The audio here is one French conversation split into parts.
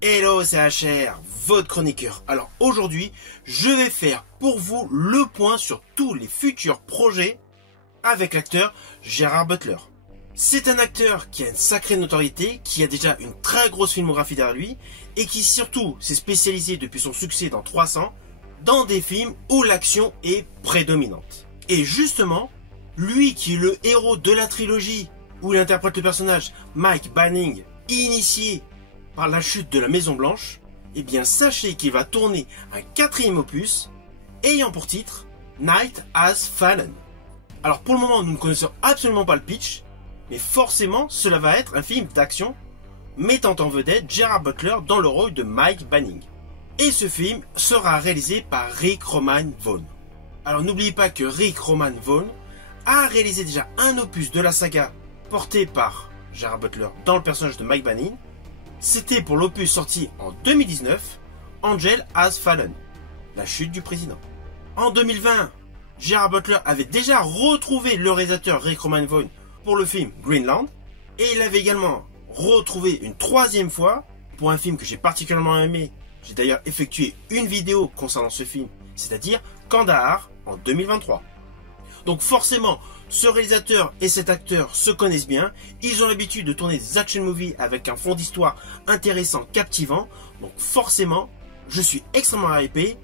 Hello, c'est HR, votre chroniqueur. Alors aujourd'hui, je vais faire pour vous le point sur tous les futurs projets avec l'acteur Gerard Butler. C'est un acteur qui a une sacrée notoriété, qui a déjà une très grosse filmographie derrière lui et qui surtout s'est spécialisé depuis son succès dans 300 dans des films où l'action est prédominante. Et justement, lui qui est le héros de la trilogie où il interprète le personnage Mike Banning, initié par la chute de la Maison Blanche, eh bien sachez qu'il va tourner un 4e opus ayant pour titre Night Has Fallen. Alors pour le moment nous ne connaissons absolument pas le pitch, mais forcément cela va être un film d'action mettant en vedette Gerard Butler dans le rôle de Mike Banning. Et ce film sera réalisé par Rick Roman Vaughn. Alors n'oubliez pas que Rick Roman Vaughn a réalisé déjà un opus de la saga porté par Gerard Butler dans le personnage de Mike Banning. C'était pour l'opus sorti en 2019, Angel Has Fallen, la chute du président. En 2020, Gerard Butler avait déjà retrouvé le réalisateur Rick Roman Vaughn pour le film Greenland, et il avait également retrouvé une 3e fois pour un film que j'ai particulièrement aimé. J'ai d'ailleurs effectué une vidéo concernant ce film, c'est-à-dire Kandahar en 2023. Donc forcément, ce réalisateur et cet acteur se connaissent bien, ils ont l'habitude de tourner des action movies avec un fond d'histoire intéressant, captivant, donc forcément, je suis extrêmement hypé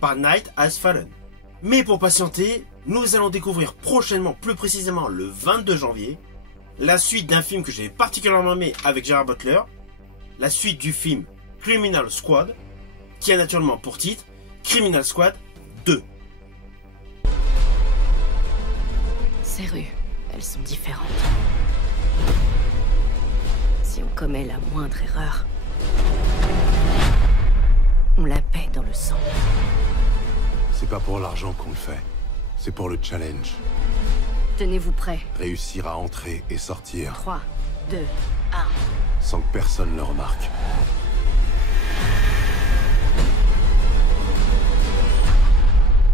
par Night Has Fallen. Mais pour patienter, nous allons découvrir prochainement, plus précisément le 22 janvier, la suite d'un film que j'ai particulièrement aimé avec Gerard Butler, la suite du film Criminal Squad, qui a naturellement pour titre Criminal Squad 2. Ces rues, elles sont différentes. Si on commet la moindre erreur, on la paie dans le sang. C'est pas pour l'argent qu'on le fait, c'est pour le challenge. Tenez-vous prêts. Réussir à entrer et sortir 3, 2, 1. sans que personne le remarque.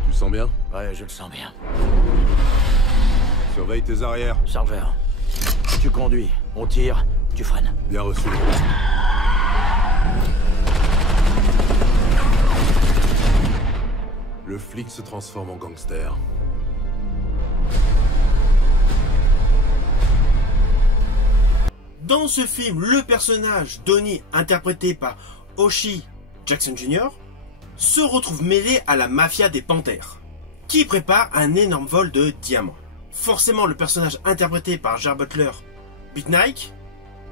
Tu le sens bien? Ouais, je le sens bien. Surveille tes arrières. Sergeur, tu conduis, on tire, tu freines. Bien reçu. Le flic se transforme en gangster. Dans ce film, le personnage Donnie, interprété par Oshie Jackson Jr., se retrouve mêlé à la mafia des Panthères, qui prépare un énorme vol de diamants. Forcément, le personnage interprété par Gerard Butler, Big Nike,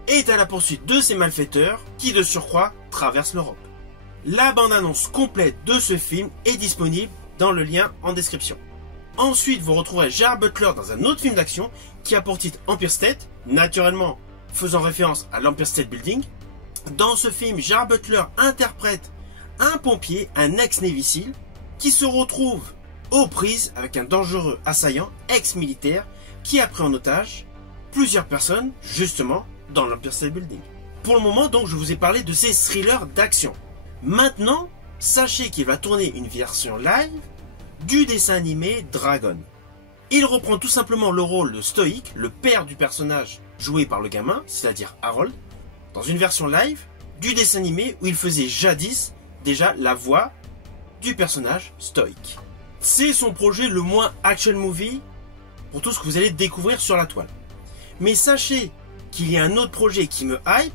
est à la poursuite de ces malfaiteurs qui, de surcroît, traversent l'Europe. La bande-annonce complète de ce film est disponible dans le lien en description. Ensuite, vous retrouverez Gerard Butler dans un autre film d'action qui a pour titre Empire State, naturellement faisant référence à l'Empire State Building. Dans ce film, Gerard Butler interprète un pompier, un ex-Navy SEAL, qui se retrouve aux prises avec un dangereux assaillant ex-militaire qui a pris en otage plusieurs personnes, justement, dans l'Empire State Building. Pour le moment, donc, je vous ai parlé de ces thrillers d'action. Maintenant, sachez qu'il va tourner une version live du dessin animé Dragon. Il reprend tout simplement le rôle de Stoic, le père du personnage joué par le gamin, c'est-à-dire Harold, dans une version live du dessin animé où il faisait jadis déjà la voix du personnage Stoic. C'est son projet le moins action movie pour tout ce que vous allez découvrir sur la toile. Mais sachez qu'il y a un autre projet qui me hype,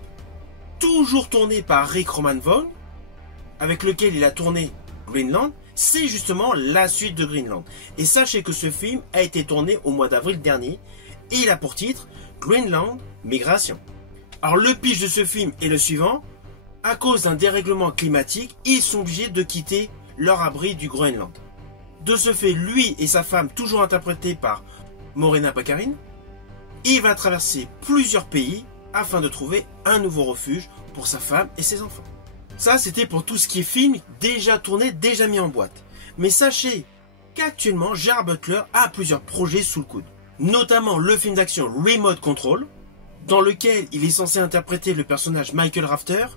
toujours tourné par Rick Roman Vaughn, avec lequel il a tourné Greenland, c'est justement la suite de Greenland. Et sachez que ce film a été tourné au mois d'avril dernier, et il a pour titre Greenland Migration. Alors le pitch de ce film est le suivant: à cause d'un dérèglement climatique, ils sont obligés de quitter leur abri du Groenland. De ce fait, lui et sa femme, toujours interprétés par Morena Baccarin, il va traverser plusieurs pays afin de trouver un nouveau refuge pour sa femme et ses enfants. Ça, c'était pour tout ce qui est film déjà tourné, déjà mis en boîte. Mais sachez qu'actuellement, Gerard Butler a plusieurs projets sous le coude. Notamment le film d'action Remote Control, dans lequel il est censé interpréter le personnage Michael Rafter,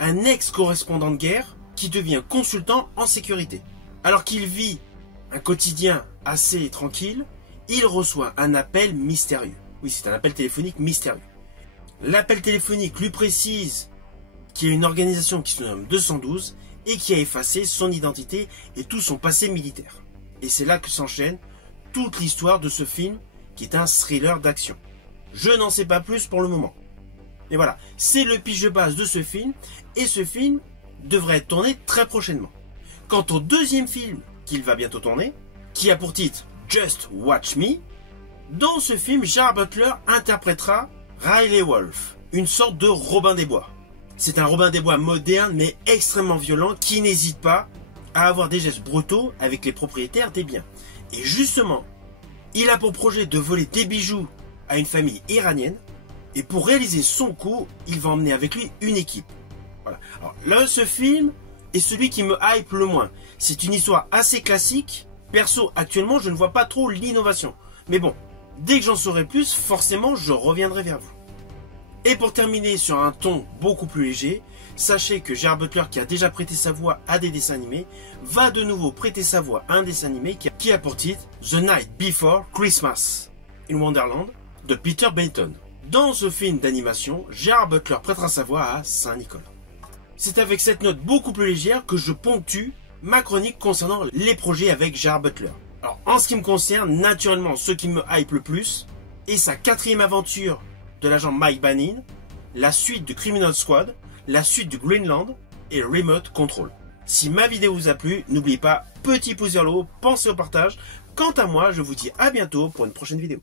un ex-correspondant de guerre qui devient consultant en sécurité. Alors qu'il vit un quotidien assez tranquille, il reçoit un appel mystérieux. Oui, c'est un appel téléphonique mystérieux. L'appel téléphonique lui précise qui est une organisation qui se nomme 212 et qui a effacé son identité et tout son passé militaire. Et c'est là que s'enchaîne toute l'histoire de ce film qui est un thriller d'action. Je n'en sais pas plus pour le moment. Et voilà, c'est le pitch de base de ce film et ce film devrait être tourné très prochainement. Quant au deuxième film qu'il va bientôt tourner, qui a pour titre Just Watch Me, dans ce film, Gerard Butler interprétera Riley Wolf, une sorte de Robin des Bois. C'est un Robin des Bois moderne mais extrêmement violent qui n'hésite pas à avoir des gestes brutaux avec les propriétaires des biens. Et justement, il a pour projet de voler des bijoux à une famille iranienne et pour réaliser son coup, il va emmener avec lui une équipe. Voilà. Alors là, ce film est celui qui me hype le moins. C'est une histoire assez classique. Perso, actuellement, je ne vois pas trop l'innovation. Mais bon, dès que j'en saurai plus, forcément, je reviendrai vers vous. Et pour terminer sur un ton beaucoup plus léger, sachez que Gerard Butler, qui a déjà prêté sa voix à des dessins animés, va de nouveau prêter sa voix à un dessin animé qui a pour titre The Night Before Christmas in Wonderland de Peter Benton. Dans ce film d'animation, Gerard Butler prêtera sa voix à Saint-Nicolas. C'est avec cette note beaucoup plus légère que je ponctue ma chronique concernant les projets avec Gerard Butler. Alors, en ce qui me concerne, naturellement, ce qui me hype le plus est sa 4e aventure de l'agent Mike Banning, la suite de Criminal Squad, la suite de Greenland et Remote Control. Si ma vidéo vous a plu, n'oubliez pas, petit pouce vers le haut, pensez au partage. Quant à moi, je vous dis à bientôt pour une prochaine vidéo.